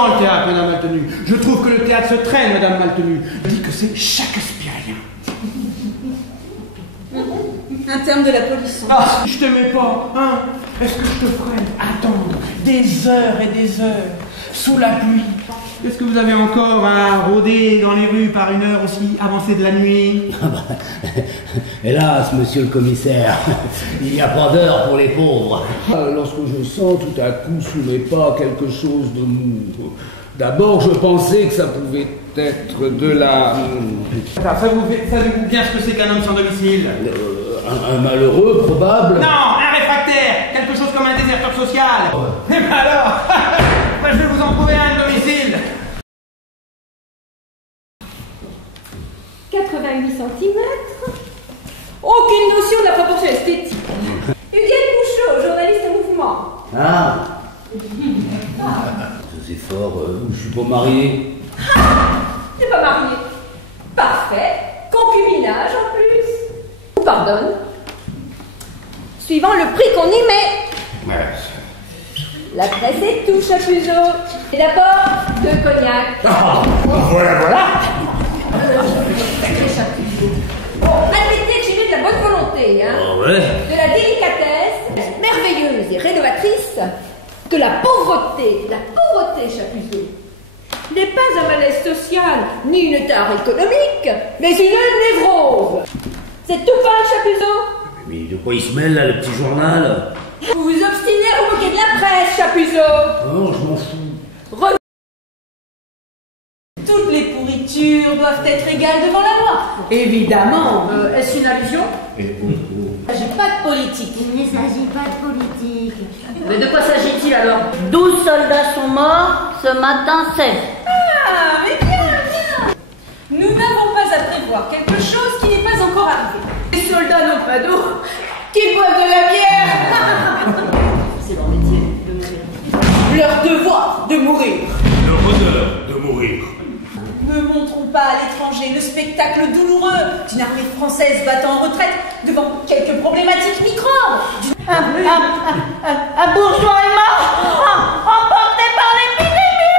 j'adore le théâtre, Madame Maltenu. Je trouve que le théâtre se traîne, Madame Maltenu. Je dis que c'est shakespearien. Un terme de la police. Ah, si je t'aimais pas, hein, est-ce que je te ferais attendre des heures et des heures sous la pluie? Est-ce que vous avez encore à rôder dans les rues par une heure aussi avancée de la nuit? Hélas, monsieur le commissaire, il n'y a pas d'heure pour les pauvres. Lorsque je sens tout à coup sous mes pas quelque chose de mou, d'abord je pensais que ça pouvait être de la... Savez-vous bien ce que c'est qu'un homme sans domicile? Un malheureux, probable. Non, un réfractaire, quelque chose comme un déserteur social. Et ben alors, je vais vous en trouver un domicile. 88 cm. Aucune notion de la proportion esthétique. Huguette Bouchot, journaliste au mouvement. Ah. C'est fort, je suis pas marié. T'es pas marié. Parfait. Concubinage en plus. Pardonne. Suivant le prix qu'on y met. La presse est tout, Chapuzot. Et d'abord, 2 cognacs. Ah, voilà. Sacré Chapuzot. Bon, admettez que j'y mets de la bonne volonté, hein. Oh ouais. De la délicatesse, merveilleuse et rénovatrice, de la pauvreté, Chapuzot. N'est pas un malaise social, ni une tare économique, mais une névrose. C'est tout pas, Chapuzot? Mais de quoi il se mêle là, le petit journal? Vous vous obstinez à vous moquer de la presse, Chapuzot. Non, je m'en fous. Toutes les pourritures doivent être égales devant la loi. Évidemment. Est-ce une allusion? Il ne s'agit pas de politique. Il ne s'agit pas de politique. Mais de quoi s'agit-il alors? 12 soldats sont morts, ce matin 16. Ah, mais bien. Nous n'avons pas à prévoir quelque chose qui n'est pas encore arrivé. Les soldats n'ont pas d'eau, qui boivent de la bière. C'est leur métier de mourir. Leur devoir de mourir. Leur honneur de mourir. Ne montrons pas à l'étranger le spectacle douloureux d'une armée française battant en retraite devant quelques problématiques microbes. Un bourgeois est mort, emporté par l'épidémie.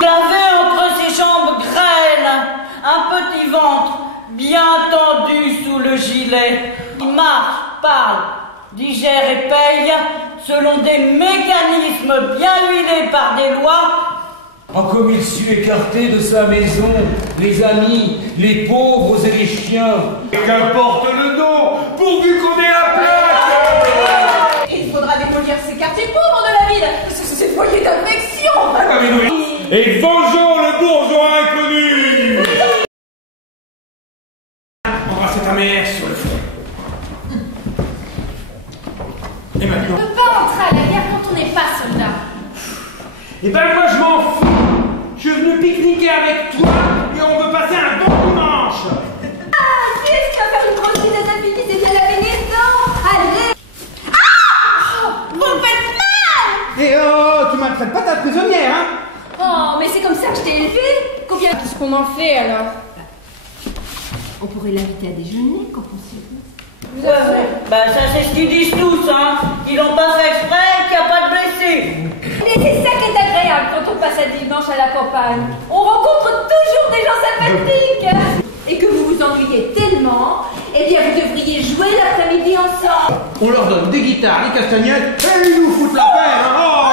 Il avait entre ses jambes grêles un petit ventre bien tendu sous le gilet. Il marche, parle, digère et paye selon des mécanismes bien huilés par des lois. Comme il sut écarter de sa maison les amis, les pauvres et les chiens. Qu'importe le nom, pourvu qu'on ait la plaque. Il faudra démolir ces quartiers pauvres de la ville, ces foyers d'infection. Et vengeons le bourgeois inconnu. Embrassez ta mère sur le front. Et maintenant? On ne peut pas entrer à la guerre quand on n'est pas soldat. Eh ben moi je m'en fous. Je suis venu pique-niquer avec toi et on veut passer un bon dimanche. Ah, qu'est-ce qui va faire une grosse vie à sa fille qui s'est fait la maison? Allez. Ah, vous me faites mal. Et oh, tu maltraites pas ta prisonnière, hein? Oh, mais c'est comme ça que je t'ai élevée. Combien? Qu'est-ce qu'on en fait alors? On pourrait l'inviter à déjeuner, qu'en pensez-vous? Bah ça c'est ce qu'ils disent tous, hein. Ils l'ont pas fait exprès, qu'il n'y a pas de blessés. Mais c'est ça qui est agréable quand on passe un dimanche à la campagne. On rencontre toujours des gens sympathiques. Et que vous vous ennuyez tellement, eh bien vous devriez jouer l'après-midi ensemble. On leur donne des guitares, des castagnettes et ils nous foutent la paix, hein? Oh